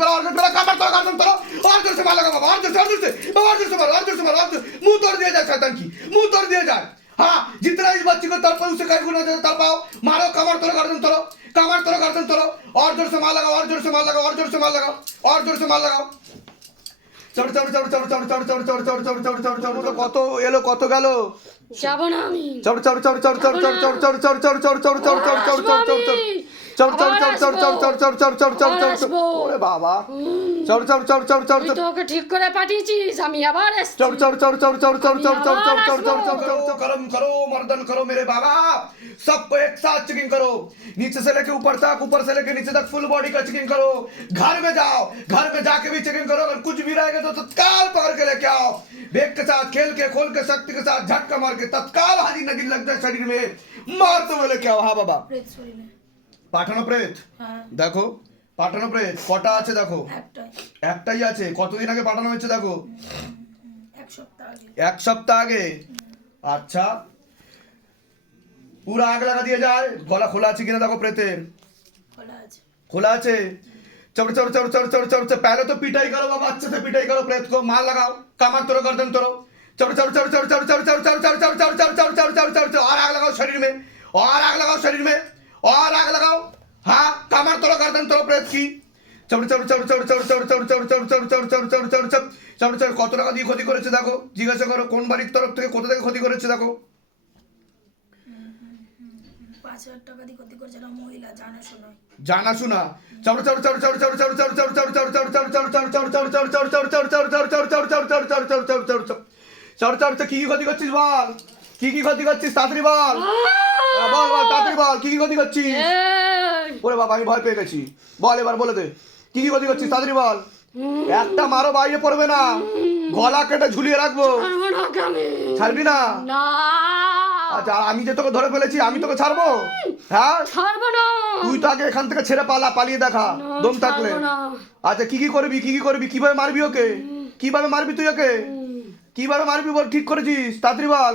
చూసుకోవాలి ఆరు చూసుకోవాలి కమ్మడతావు కమ్మంటారు ఆరు చూసుకోవాలి బాబా ఆరు చూసి ఆరు చూస్తే ఆరు చూసుకోవాలి ఆరు చూసుకోవాలి ఆరు मुंह तोड़ दिया जाए शैतान की मुंह तोड़ दिया जाए हाँ जितना इस बच्ची को तड़पो उसे कहीं गुना तड़पाओ मारो कमर तोड़ो गर्दन तोड़ो कमर तोड़ो गर्दन तोड़ो और जोर से मार लगाओ और जोर से मार लगाओ और जोर से मार लगाओ और जोर से मार लगाओ চড় চড় চড় চড় চড় চড় চড় চড় চড় চড় চড় চড় চড় কত এলো কত গেল যাব না আমি চড় চড় চড় চড় চড় চড় চড় চড় চড় চড় চড় চড় চড় চড় চড় চড় চড় চড় चल चल चल चल चल चल चल चल चल चल चल चल চড় চড় चल चल चल चल चल चल চড় চড় তোকে ঠিক করে পাঠিয়েছিস আমি আবার चल चल चल चल चल चल चल चल चल चल चल चल चल चल गरम करो मर्दन करो मेरे बाबा सबको एक साथ चेकिंग करो नीचे से लेके ऊपर तक ऊपर से लेके नीचे तक फुल बॉडी का चेकिंग करो घर में जाओ घर में जाके भी चेकिंग करो अगर कुछ भी रहेगा तो तत्काल पकड़ के लेके आओ बेग के साथ खेल के खोल के शक्ति के साथ झटका मार के तत्काल हाजी नगीर लग जाए शरीर में मारते हुए लेके आओ हाँ बाबा পাঠানো প্রেত দেখো পাঠানো প্রেত কটা আছে দেখো একটাই আছে কতদিন আগে পাঠানো হয়েছে দেখো এক সপ্তাহ আগে আচ্ছা পুরো আগ লাগা দিয়ে যায় গলা খোলা আছে কিনা দেখো প্রেতের খোলা আছে চড় চড় চড় চড় চড় চড় পেলে তো পিটাই করো বা বাচ্চা তো পিটাই করো প্রেত কো মাল লাগাও কামার তোরো गर्दन তোর চড় চড় চড় চড় চড় চড় চড় চড় চড় চড় চড় চড় চড় চড় চড় চড় চড় আর চড় চড় চড় চড় চড় চড় চড় চড় में और आग लगाओ हाँ कामर तोड़ो गर्दन तोड़ो प्रेत की চবড়ে চবড়ে চবড়ে চবড়ে চবড়ে চবড়ে চবড়ে চবড়ে চবড়ে চবড়ে চবড়ে চবড়ে চবড়ে চবড়ে চবড়ে চবড়ে কত টাকা দিয়ে ক্ষতি করেছে দেখো জিজ্ঞাসা করো কোন বাড়ির তরফ থেকে কোথা থেকে ক্ষতি করেছে দেখো জানাশোনা চবড়ে চবড়ে চবড়ে চবড়ে চবড়ে চবড়ে চবড়ে চবড়ে চবড়ে চবড়ে চবড়ে চবড়ে চবড়ে কি কি ক্ষতি করছিস বল কি কি ক্ষতি করছিস তাড়াতাড়ি বল বল বল তাড়াতাড়ি বল কি কি করছিস? বাবা আমি ভয় পেয়ে গেছি। বল এবার বলে দে। কি কি করছিস? তাড়াতাড়ি বল। একটা মারো বাইরে পড়বে না। গলা কেটে ঝুলিয়ে রাখব। ছাড়বি না আচ্ছা আমি যে তোকে ধরে ফেলেছি আমি তোকে ছাড়বো? হ্যাঁ? ছাড়বো না। তুই তো আগে এখান থেকে ছেড়ে পালা পালিয়ে দেখা। দম থাকলে। আচ্ছা কি কি করবি কি কি করবি কীভাবে মারবি ওকে? কীভাবে মারবি তুই ওকে? কীভাবে মারবি বল ঠিক করেছিস? তাড়াতাড়ি বল।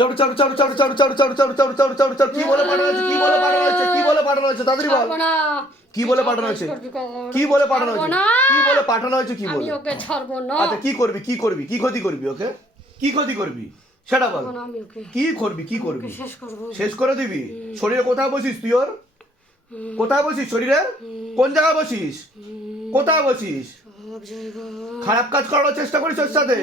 চড় চড় চড় চড় চড় চড় চড় চড় চড় চড় চড় চড় কি বলে পাঠানো হয়েছে কি বলে পাঠানো হয়েছে কি বলে পাঠানো হয়েছে কি বলে ওকে ছাড়বো না আচ্ছা কি করবি কি করবি কি ক্ষতি করবি ওকে কি ক্ষতি করবি সেটা বল কি করবি কি করবি শেষ করে দিবি শরীরে কোথায় বসিস তুই ওর কোথায় বসিস শরীরে কোন জায়গায় বসিস কোথায় বসিস খারাপ কাজ করার চেষ্টা করিস ওর সাথে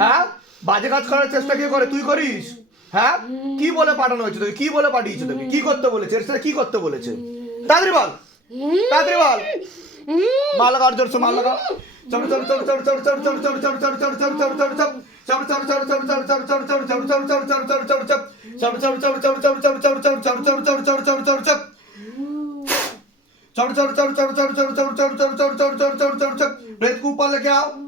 হ্যাঁ বাজে কাজ করার চেষ্টা কি করে তুই করিস হ্যাঁ কি বলে পাঠানো হয়েছে তোকে কি বলে পাঠিয়েছে তোকে কি করতে বলেছে সেটা কি করতে বলেছে তাড়াতাড়ি বল তাড়াতাড়ি বল মাল লাগার জোর মাল লাগা চল চল চল চল চল চল চল চল চল চল চল চল চল চল চল চড় চড় চড় চড় চড় চড় চড় চড় চড় চড় চড় চড় চড় চড় চড় চড় চড় आओ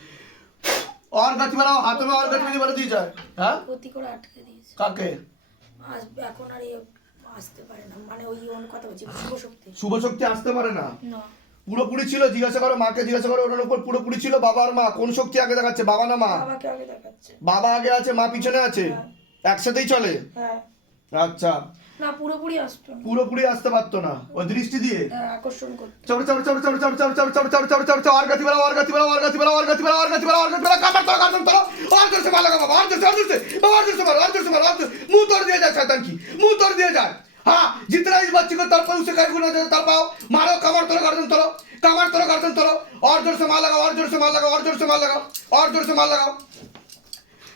और गति बढ़ाओ हाथों में और गतिविधि बढ़ दी जाए हाँ ক্ষতি করে আটকে দিয়েছে কাকে আসবে এখন আর এ আসতে পারে না মানে ওই ওর কথা বলছি শুভ শক্তি শুভ শক্তি আসতে পারে না না পুরোপুরি ছিল জিজ্ঞাসা করো মাকে জিজ্ঞাসা করো ওটার উপর পুরোপুরি ছিল বাবা আর মা কোন শক্তি আগে দেখাচ্ছে বাবা না মা বাবাকে আগে দেখাচ্ছে বাবা আগে আছে মা পিছনে আছে একসাথেই চলে হ্যাঁ আচ্ছা না পুরোপুরি আসতো না পুরোপুরি আসতে পারতো না ওই দৃষ্টি দিয়ে হ্যাঁ, আকর্ষণ করতো चढ़ चढ़ चढ़ चढ़ चढ़ चढ़ चढ़ चढ़ चढ़ चढ़ चढ़ चढ़ और गति बढ़ाओ और गति बढ़ाओ और गति बढ़ाओ और गति बढ़ाओ और गति बढ़ाओ और गति बढ़ाओ कमर तोड़ो गर्दन तोड़ो और जोर से मार लगा बाबा और जोर से और जोर से बाबा और जोर से मारो और जोर से मारो और जोर मुंह तोड़ दिया जाए शैतान की मुंह तोड़ दिया जाए हाँ जितना इस बच्ची को तड़पाओ उसे कहीं गुना तड़पाओ मारो कमर तोड़ो गर्दन तोड़ो कमर तोड़ो गर्दन तोड़ो और जोर से मार लगाओ और जोर से मार लगाओ और जोर से मार लगाओ और जोर से मार लगाओ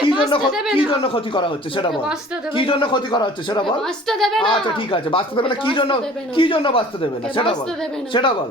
কি জন্য কি জন্য ক্ষতি করা হচ্ছে? সেটা বল। কি জন্য ক্ষতি করা হচ্ছে? সেটা বল। আচ্ছা ঠিক আছে। না। কি জন্য কি জন্য না? সেটা বল। সেটা বল।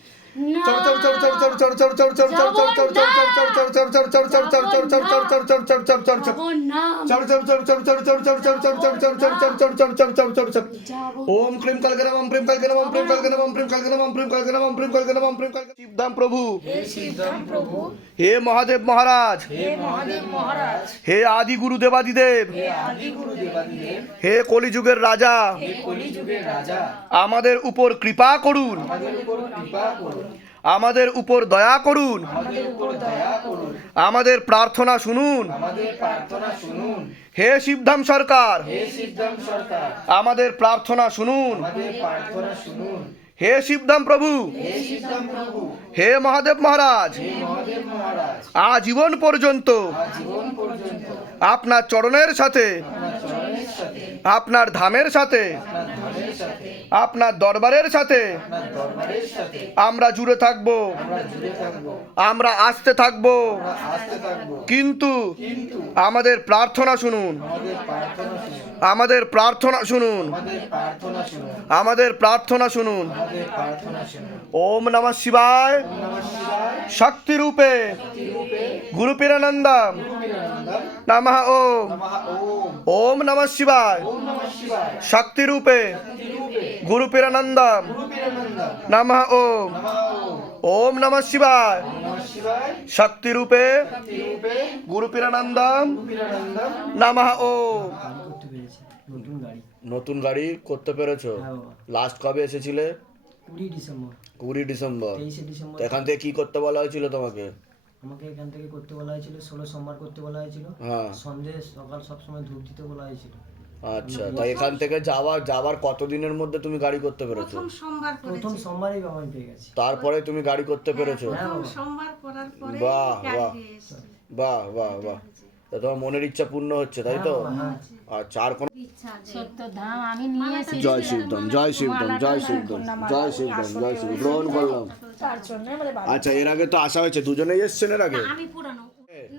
ওম প্রভু হে মহাদেব মহারাজ হে আদি গুরু দেবাদিদেব হে কলিযুগের রাজা আমাদের উপর কৃপা করুন আমাদের উপর কৃপা করুন আমাদের উপর দয়া করুন। আমাদের প্রার্থনা শুনুন। হে শিবধাম সরকার। আমাদের প্রার্থনা শুনুন। হে শিবধাম প্রভু। হে মহাদেব মহারাজ। আজীবন পর্যন্ত। আপনার চরণের সাথে। আপনার ধামের সাথে। আমাদের প্রার্থনা শুনুন। আমাদের প্রার্থনা শুনুন। আমাদের প্রার্থনা শুনুন। ওম নমঃ শিবায়। নমঃ শিবায়। শক্তি রূপে। গুরু নমঃ ওম। ওম। নমঃ শিবায়। ওম নমঃ শিবায়। শক্তি রূপে। রূপে। গুরু পীরানন্দম। নমঃ ওম। নমঃ ওম নমঃ শিবায়। শক্তি রূপে গুরু পীরানন্দম। নমঃ ওম। নতুন গাড়ি। করতে পেরেছ? হ্যাঁ লাস্ট কবে এসেছিলে? কুড়ি ডিসেম্বর। কুড়ি ডিসেম্বর। এখান থেকে কি করতে বলা হয়েছিল তোমাকে? আমাকে এখান থেকে করতে বলা হয়েছিল ষোলো সোমবার করতে বলা হয়েছিল। হ্যাঁ। সন্ধ্যে সকাল সবসময় ধূপ দিতে বলা হয়েছিল। আচ্ছা তাই এখান থেকে যাওয়ার যাওয়ার কতদিনের মধ্যে তুমি গাড়ি করতে পেরেছ? সোমবার প্রথম সোমবারই বাবা আমি পেয়ে গেছি। তারপরে তুমি গাড়ি করতে পেরেছ? হ্যাঁ সোমবার করার পরে বাহ বাহ। বাহ বাহ বাহ। তা তোমার মনের ইচ্ছা পূর্ণ হচ্ছে তাই তো? হ্যাঁ আচ্ছা আর কোনো সত্য ধাম আমি নিয়ে এসেছি। জয় শিবদম জয় শিবদম জয় শিবদম জয় শিবদম জয় শিব গ্রহণ করলাম। আচ্ছা এর আগে তো আসা হয়েছে দুজনেই এসছেন এর আগে? আমি পুরানো।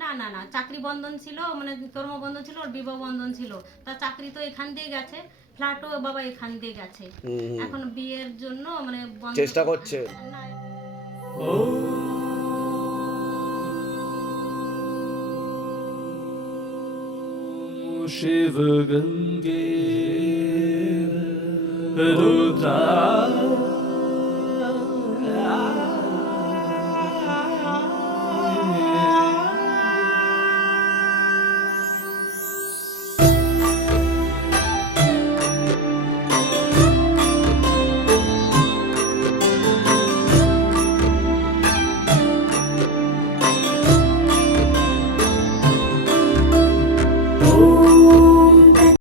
না না না চাকরি বন্ধন ছিল মানে কর্মবন্ধন ছিল ওর বিবাহ বন্ধন ছিল। তার চাকরি তো এখান দিয়ে গেছে ফ্ল্যাটও বাবা এখান দিয়ে গেছে। এখন বিয়ের জন্য মানে চেষ্টা করছে। শিব গঙ্গে Rudra